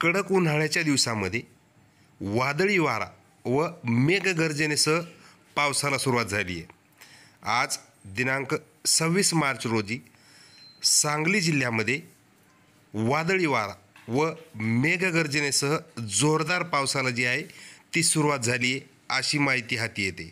कडक उन्हाळ्याच्या दिवसामध्ये वादळी वारा व मेघगर्जनेसह पावसाला सुरुवात झाली आहे। आज दिनांक 26 मार्च रोजी सांगली जिल्ह्यामध्ये वादळी वारा व मेघगर्जनेसह जोरदार पावसाला जी आहे ती सुरुवात झाली आहे अशी माहिती हाती येते।